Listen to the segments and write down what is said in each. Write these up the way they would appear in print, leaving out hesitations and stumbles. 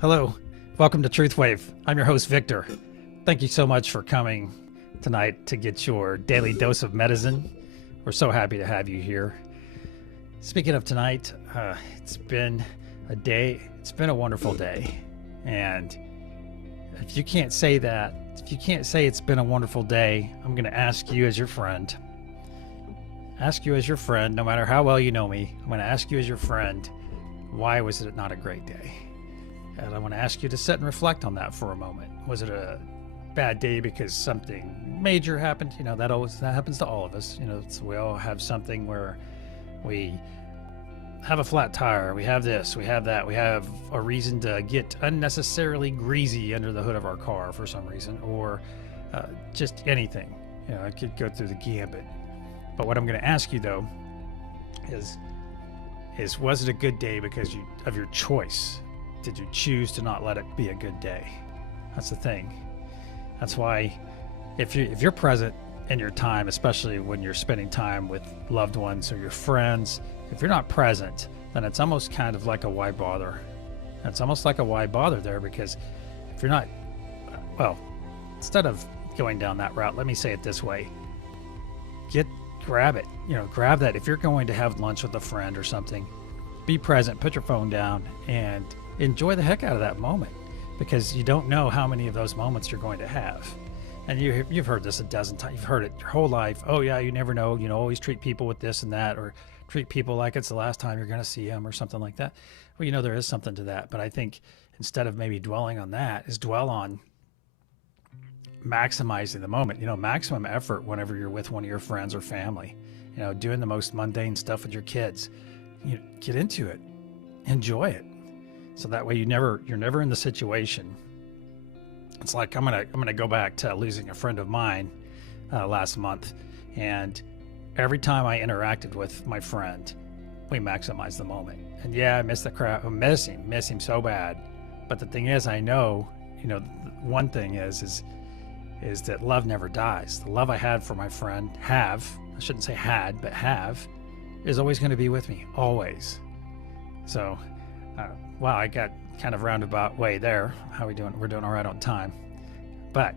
Hello, welcome to TruthWave. I'm your host, Victor. Thank you so much for coming tonight to get your daily dose of medicine. We're so happy to have you here. Speaking of tonight, it's been a day, it's been a wonderful day. And if you can't say that, if you can't say it's been a wonderful day, I'm going to ask you as your friend, no matter how well you know me, I'm going to ask you as your friend, why was it not a great day? And I want to ask you to sit and reflect on that for a moment. Was it a bad day because something major happened? You know, that happens to all of us. You know, we all have something where we have a flat tire, we have this, we have that, we have a reason to get unnecessarily greasy under the hood of our car for some reason, or just anything. You know, I could go through the gambit. But what I'm going to ask you though is was it a good day because of your choice? Did you choose to not let it be a good day? That's the thing. That's why if you're present in your time, especially when you're spending time with loved ones or your friends, if you're not present, then it's almost kind of like a why bother. It's almost like a why bother there, because if you're not, well, instead of going down that route, let me say it this way. Grab it. You know, grab that. If you're going to have lunch with a friend or something, be present, put your phone down, and enjoy the heck out of that moment, because you don't know how many of those moments you're going to have. And you've heard this a dozen times. You've heard it your whole life. Oh yeah, you never know. You know, always treat people with this and that, or treat people like it's the last time you're going to see them or something like that. Well, you know, there is something to that. But I think instead of maybe dwelling on that, is dwell on maximizing the moment. You know, maximum effort whenever you're with one of your friends or family. You know, doing the most mundane stuff with your kids. You get into it, enjoy it. So that way you're never in the situation. It's like I'm gonna go back to losing a friend of mine last month, and every time I interacted with my friend, we maximized the moment. And yeah, I miss the crap. I miss him so bad. But the thing is, I know, you know, one thing is that love never dies. The love I had for my friend, I shouldn't say had, but is always going to be with me, always. So. Wow, I got kind of roundabout way there. How are we doing? We're doing all right on time. But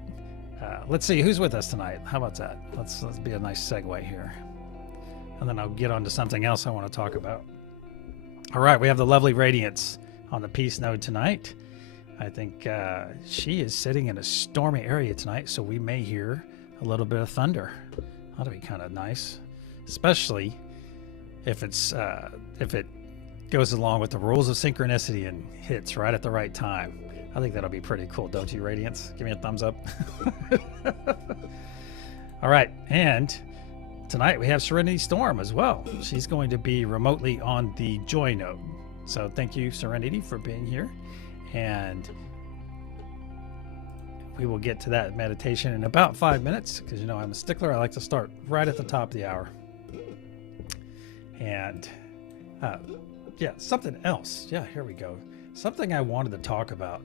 let's see who's with us tonight. How about that? Let's be a nice segue here. And then I'll get on to something else I want to talk about. All right, we have the lovely Radiance on the peace node tonight. I think she is sitting in a stormy area tonight, so we may hear a little bit of thunder. That'll be kind of nice, especially if it goes along with the rules of synchronicity and hits right at the right time. I think that'll be pretty cool, don't you, Radiance? Give me a thumbs up. All right, and tonight we have Serenity Storm as well. She's going to be remotely on the Joy node. So thank you, Serenity, for being here. And we will get to that meditation in about 5 minutes, because, you know, I'm a stickler. I like to start right at the top of the hour. And yeah, something else. Yeah, here we go. Something I wanted to talk about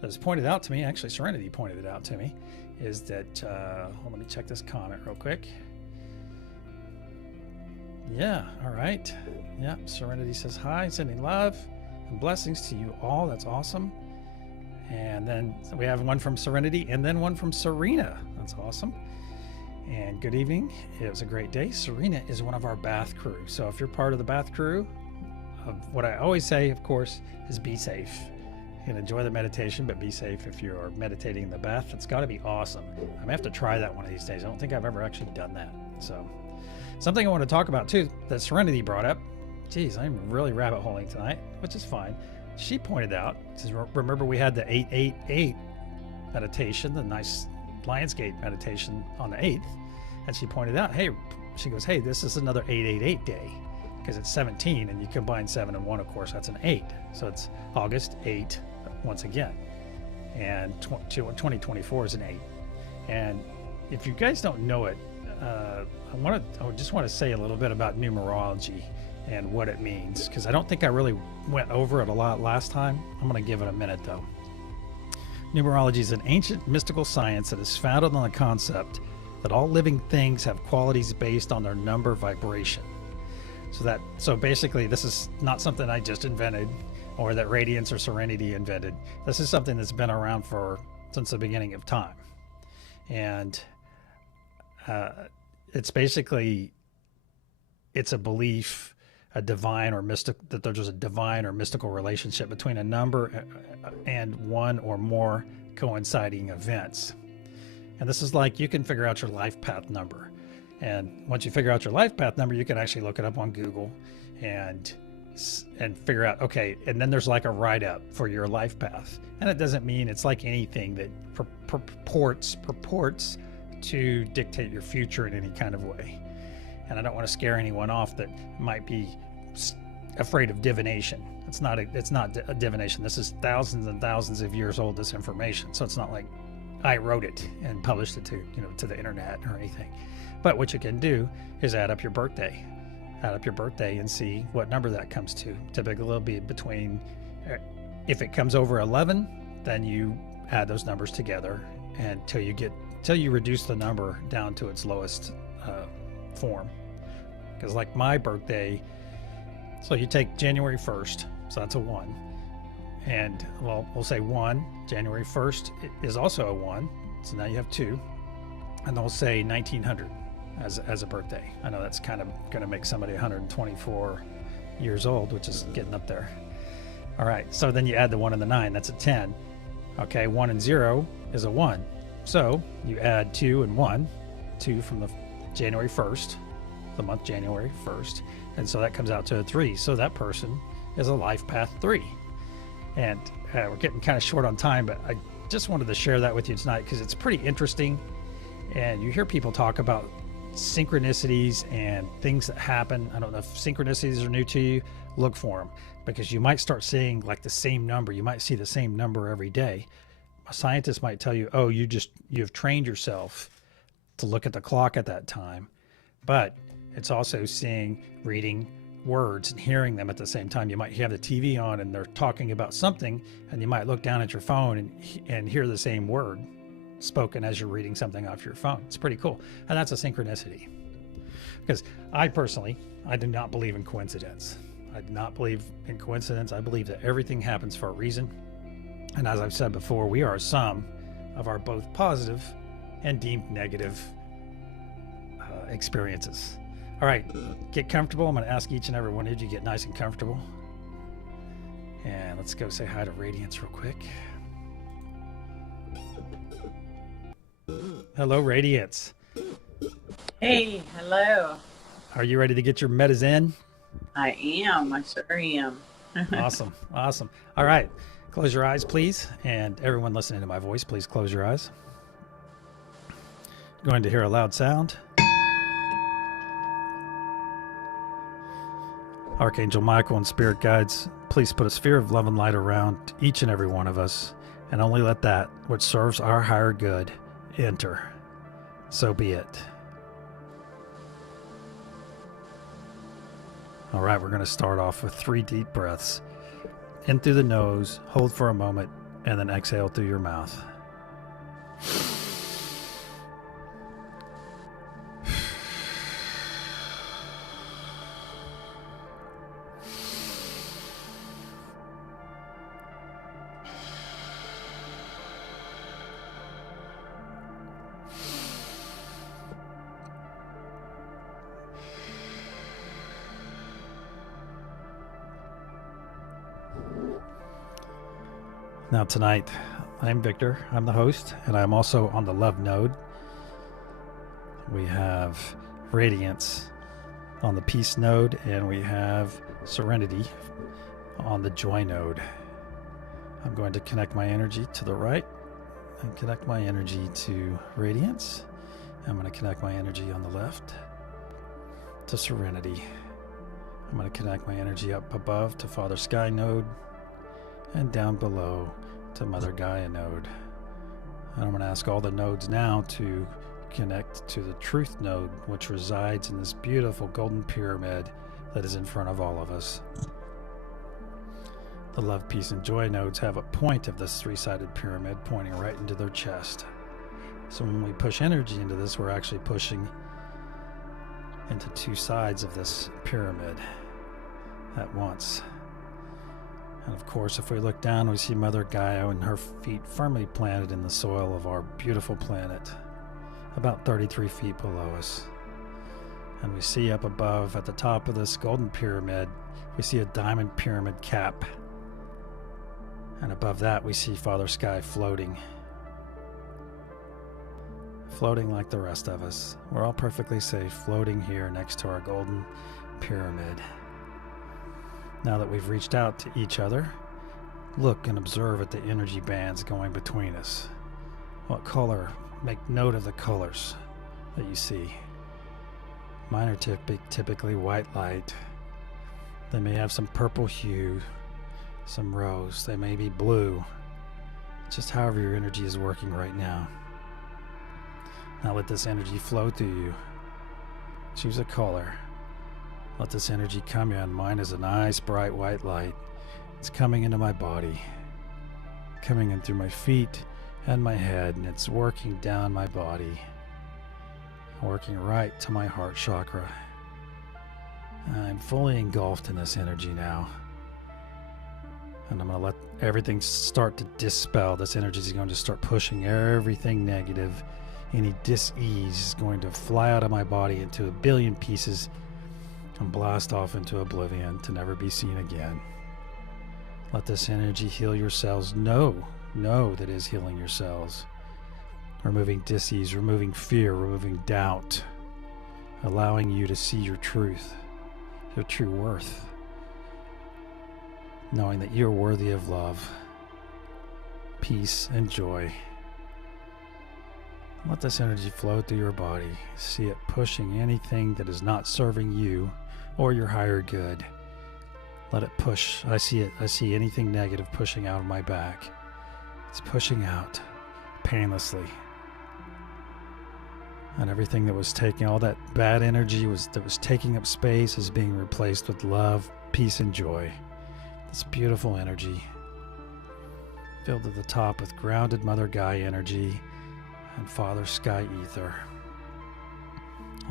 that was pointed out to me, actually Serenity pointed it out to me, is that, let me check this comment real quick. Yeah, all right. Yeah, Serenity says, hi, sending love and blessings to you all. That's awesome. And then we have one from Serenity and then one from Serena. That's awesome. And good evening. It was a great day. Serena is one of our bath crew. So if you're part of the bath crew, what I always say, of course, is be safe. You can enjoy the meditation, but be safe if you're meditating in the bath. It's got to be awesome. I'm gonna have to try that one of these days. I don't think I've ever actually done that. So something I want to talk about too, that Serenity brought up. Geez, I'm really rabbit holing tonight, which is fine. She pointed out, remember we had the 888 meditation, the nice Lionsgate meditation on the 8th. And she pointed out, hey, this is another 888 day. Because it's 17, and you combine 7 and 1, of course, that's an 8. So it's August 8 once again. And 2024 is an 8. And if you guys don't know it, I just want to say a little bit about numerology and what it means, because I don't think I really went over it a lot last time. I'm going to give it a minute, though. Numerology is an ancient mystical science that is founded on the concept that all living things have qualities based on their number vibration. So basically, this is not something I just invented or that Radiance or Serenity invented. This is something that's been around since the beginning of time. And it's basically, it's a belief, a divine or mystic, that there's a divine or mystical relationship between a number and one or more coinciding events. And this is like, you can figure out your life path number. And once you figure out your life path number, you can actually look it up on Google and figure out, okay, and then there's like a write-up for your life path. And it doesn't mean, it's like anything that purports to dictate your future in any kind of way. And I don't want to scare anyone off that might be afraid of divination. It's not a divination. This is thousands and thousands of years old, this information. So it's not like I wrote it and published it to the internet or anything. But what you can do is add up your birthday and see what number that comes to. Typically it'll be between, if it comes over 11, then you add those numbers together until you reduce the number down to its lowest form. Because like my birthday, so you take January 1st, so that's a 1. And well, we'll say 1, January 1st is also a 1. So now you have 2. And they'll say 1900 as a birthday. I know that's kind of going to make somebody 124 years old, which is getting up there. All right, so then you add the 1 and the 9, that's a 10. Okay, 1 and 0 is a 1. So you add 2 and 1, 2 from the January 1st, the month January 1st, and so that comes out to a 3. So that person is a life path 3. And we're getting kind of short on time, but I just wanted to share that with you tonight because it's pretty interesting. And you hear people talk about synchronicities and things that happen. I don't know if synchronicities are new to you. Look for them, because you might start seeing like the same number. You might see the same number every day. A scientist might tell you, oh, you've trained yourself to look at the clock at that time. But it's also reading words and hearing them at the same time. You might have the TV on and they're talking about something, and you might look down at your phone and hear the same word spoken as you're reading something off your phone. It's pretty cool. And that's a synchronicity. Because I do not believe in coincidence. I do not believe in coincidence. I believe that everything happens for a reason. And as I've said before, we are a sum of our both positive and deemed negative experiences. All right, get comfortable. I'm going to ask each and every one of you to get nice and comfortable. And let's go say hi to Radiance real quick. Hello, Radiance. Hey, hello. Are you ready to get your medicine? I am. I sure am. Awesome. Awesome. All right. Close your eyes, please. And everyone listening to my voice, please close your eyes. Going to hear a loud sound. Archangel Michael and spirit guides, please put a sphere of love and light around each and every one of us, and only let that which serves our higher good enter. So be it. All right, we're going to start off with 3 deep breaths. In through the nose, hold for a moment, and then exhale through your mouth. Now tonight, I'm Victor, I'm the host, and I'm also on the Love Node. We have Radiance on the Peace Node, and we have Serenity on the Joy Node. I'm going to connect my energy to the right and connect my energy to Radiance. I'm going to connect my energy on the left to Serenity. I'm going to connect my energy up above to Father Sky Node, and down below to Mother Gaia node. And I'm going to ask all the nodes now to connect to the Truth node, which resides in this beautiful golden pyramid that is in front of all of us. The Love, Peace, and Joy nodes have a point of this 3-sided pyramid pointing right into their chest. So when we push energy into this, we're actually pushing into 2 sides of this pyramid at once. And of course, if we look down, we see Mother Gaia and her feet firmly planted in the soil of our beautiful planet, about 33 feet below us. And we see up above, at the top of this golden pyramid, we see a diamond pyramid cap. And above that, we see Father Sky floating. Floating like the rest of us. We're all perfectly safe, floating here next to our golden pyramid. Now that we've reached out to each other, look and observe at the energy bands going between us. What color? Make note of the colors that you see. Mine are typically white light. They may have some purple hue, some rose. They may be blue. Just however your energy is working right now. Now let this energy flow through you. Choose a color. Let this energy come in. Mine is a nice bright white light. It's coming into my body, coming in through my feet and my head, and it's working down my body, working right to my heart chakra. I'm fully engulfed in this energy now. And I'm going to let everything start to dispel. This energy is going to start pushing everything negative. Any dis-ease is going to fly out of my body into a billion pieces and blast off into oblivion to never be seen again. Let this energy heal your cells. Know that it is healing your cells. Removing dis-ease, removing fear, removing doubt. Allowing you to see your truth, your true worth. Knowing that you're worthy of love, peace, and joy. Let this energy flow through your body. See it pushing anything that is not serving you or your higher good. Let it push. I see it. I see anything negative pushing out of my back. It's pushing out painlessly. And everything that was taking, all that bad energy that was taking up space is being replaced with love, peace, and joy. This beautiful energy filled to the top with grounded Mother Gaia energy and Father Sky ether,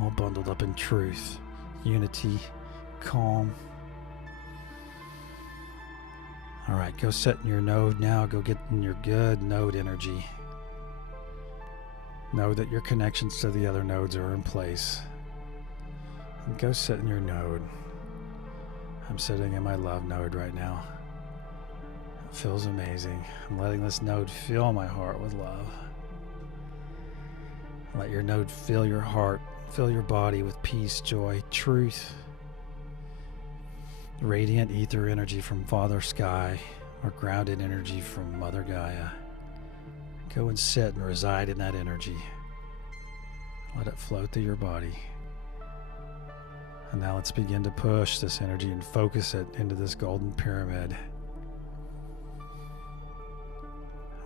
all bundled up in truth, unity, calm. All right, go set in your node now. Go get in your good node energy. Know that your connections to the other nodes are in place. And go sit in your node. I'm sitting in my love node right now. It feels amazing. I'm letting this node fill my heart with love. Let your node fill your heart, fill your body with peace, joy, truth. Radiant ether energy from Father Sky, or grounded energy from Mother Gaia. Go and sit and reside in that energy. Let it flow through your body. And now let's begin to push this energy and focus it into this golden pyramid.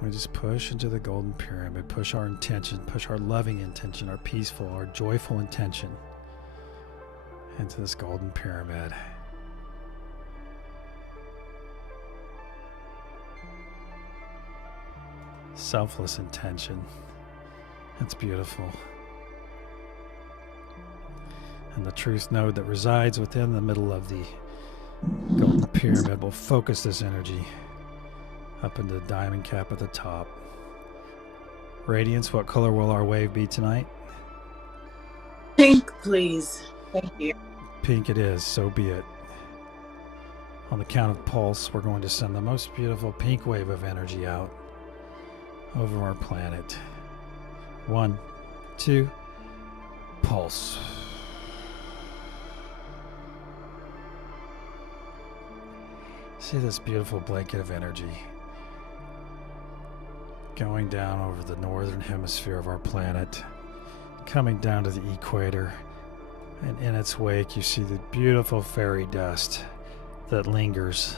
We just push into the golden pyramid, push our intention, push our loving intention, our peaceful, our joyful intention into this golden pyramid. Selfless intention. It's beautiful. And the truth node that resides within the middle of the golden pyramid will focus this energy up into the diamond cap at the top. Radiance, what color will our wave be tonight? Pink, please. Thank you. Pink it is, so be it. On the count of pulse, we're going to send the most beautiful pink wave of energy out over our planet. 1, 2, pulse. See this beautiful blanket of energy going down over the northern hemisphere of our planet, coming down to the equator, and in its wake you see the beautiful fairy dust that lingers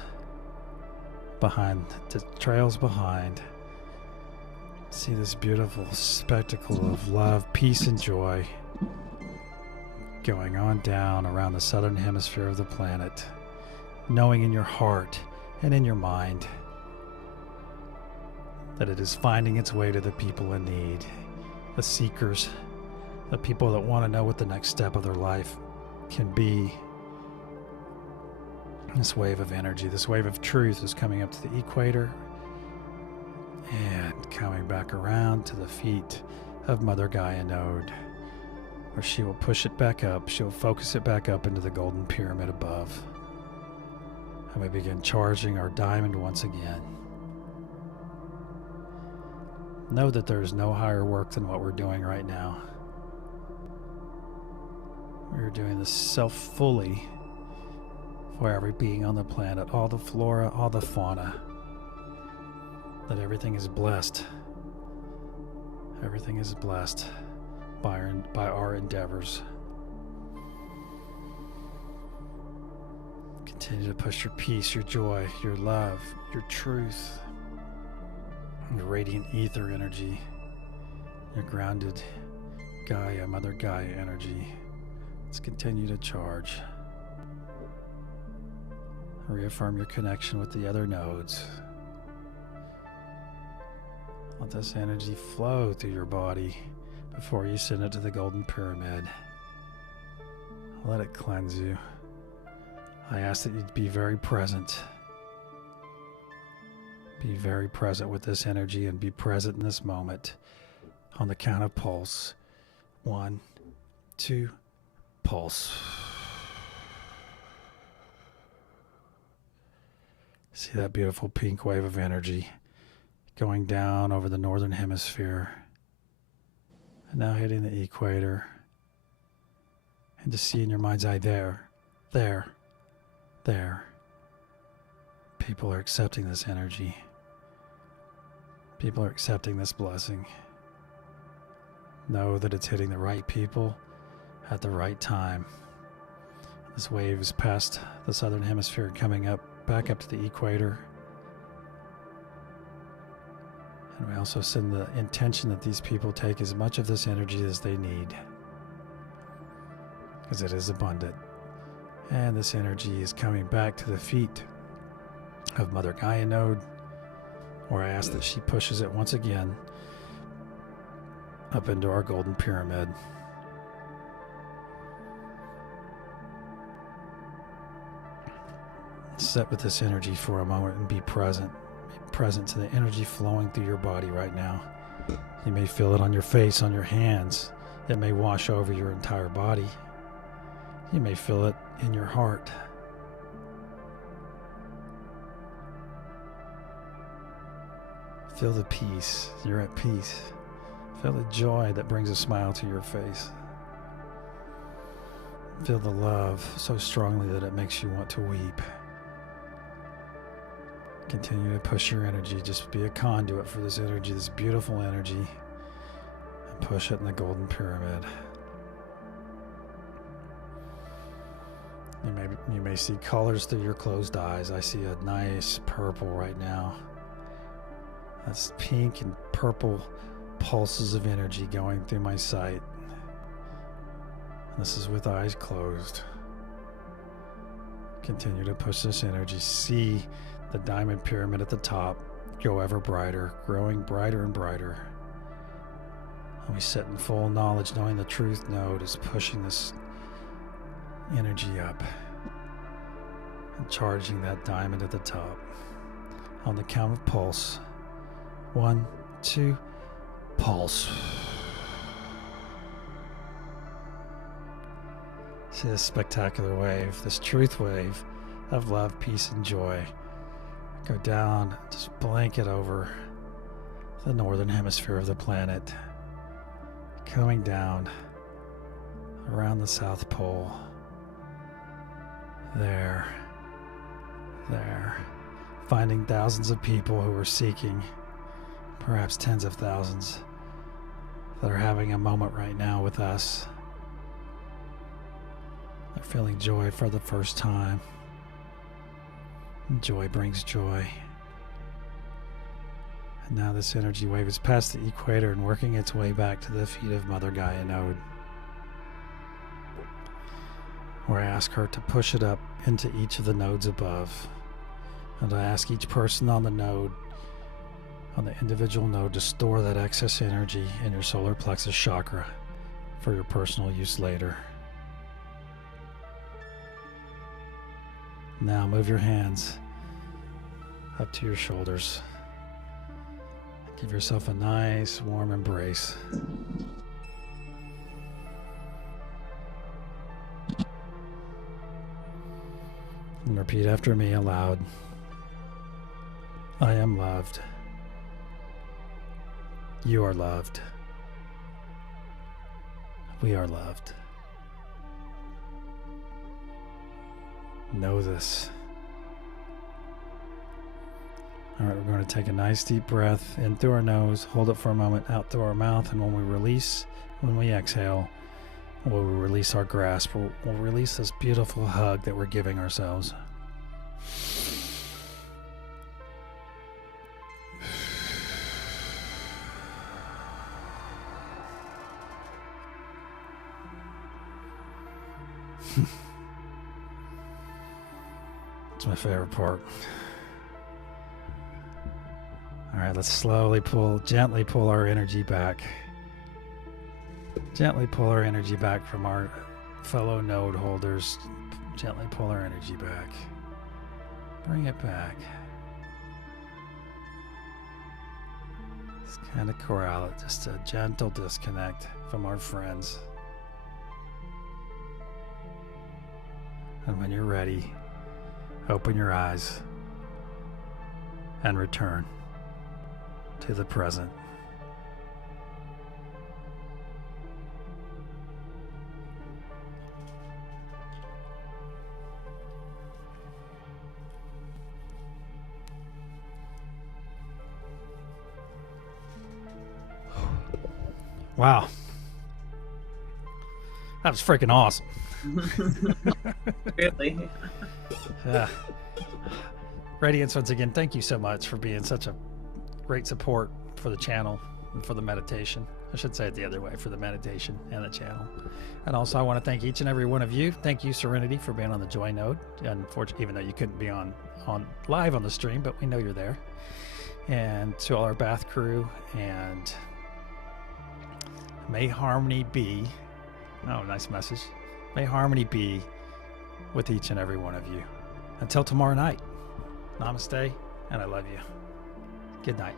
behind, the trails behind. See this beautiful spectacle of love, peace, and joy going on down around the southern hemisphere of the planet, knowing in your heart and in your mind that it is finding its way to the people in need, the seekers, the people that want to know what the next step of their life can be. This wave of energy, this wave of truth is coming up to the equator and coming back around to the feet of Mother Gaia node, where she will push it back up. She'll focus it back up into the golden pyramid above. And we begin charging our diamond once again. Know that there is no higher work than what we're doing right now. We're doing this self-fully for every being on the planet, all the flora, all the fauna, that everything is blessed. Everything is blessed by our endeavors. Continue to push your peace, your joy, your love, your truth, your radiant ether energy, your grounded Gaia, Mother Gaia energy. Let's continue to charge. Reaffirm your connection with the other nodes. Let this energy flow through your body before you send it to the golden pyramid. Let it cleanse you. I ask that you be very present. Be very present with this energy and be present in this moment. On the count of pulse. 1, 2, pulse. See that beautiful pink wave of energy going down over the northern hemisphere and now hitting the equator, and to see in your mind's eye there. People are accepting this energy. People are accepting this blessing. Know that it's hitting the right people at the right time. This wave is past the southern hemisphere, coming up back up to the equator. And we also send the intention that these people take as much of this energy as they need, because it is abundant. And this energy is coming back to the feet of Mother Gaia node, where I ask that she pushes it once again up into our golden pyramid. Sit with this energy for a moment and be present. Be present to the energy flowing through your body right now. You may feel it on your face, on your hands. It may wash over your entire body. You may feel it in your heart. Feel the peace. You're at peace. Feel the joy that brings a smile to your face. Feel the love so strongly that it makes you want to weep. Continue to push your energy. Just be a conduit for this energy, this beautiful energy, and push it in the golden pyramid. You may see colors through your closed eyes. I see a nice purple right now. That's pink and purple pulses of energy going through my sight. This is with eyes closed. Continue to push this energy. See the diamond pyramid at the top go ever brighter, growing brighter and brighter. And we sit in full knowledge, knowing the truth node is pushing this energy up and charging that diamond at the top. On the count of pulse. 1, 2, pulse. See this spectacular wave, this truth wave of love, peace, and joy go down, just blanket over the northern hemisphere of the planet, coming down around the South Pole. There, finding thousands of people who are seeking, perhaps tens of thousands, that are having a moment right now with us. They're feeling joy for the first time. Joy brings joy. And now this energy wave is past the equator and working its way back to the feet of Mother Gaia node, where I ask her to push it up into each of the nodes above. And I ask each person on the node, on the individual node, to store that excess energy in your solar plexus chakra for your personal use later. Now move your hands up to your shoulders. Give yourself a nice warm embrace. And repeat after me aloud. I am loved. You are loved. We are loved. Know this. All right, we're going to take a nice deep breath in through our nose, hold it for a moment, out through our mouth, and when we exhale, we'll release our grasp. We'll release this beautiful hug that we're giving ourselves. It's my favorite part. All right, let's gently pull our energy back. Gently pull our energy back from our fellow node holders. Gently pull our energy back. Bring it back. Just kind of corral it, just a gentle disconnect from our friends. And when you're ready, open your eyes and return to the present. Wow. That was freaking awesome. Really? Yeah. Radiance, once again, thank you so much for being such a great support for the channel and for the meditation. I should say it the other way, for the meditation and the channel. And also I want to thank each and every one of you. Thank you, Serenity, for being on the Joy Node. Unfortunately, even though you couldn't be on live on the stream, but we know you're there. And to all our Bath crew, and may harmony be, oh, nice message. May harmony be with each and every one of you. Until tomorrow night, namaste, and I love you. Good night.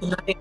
Good night.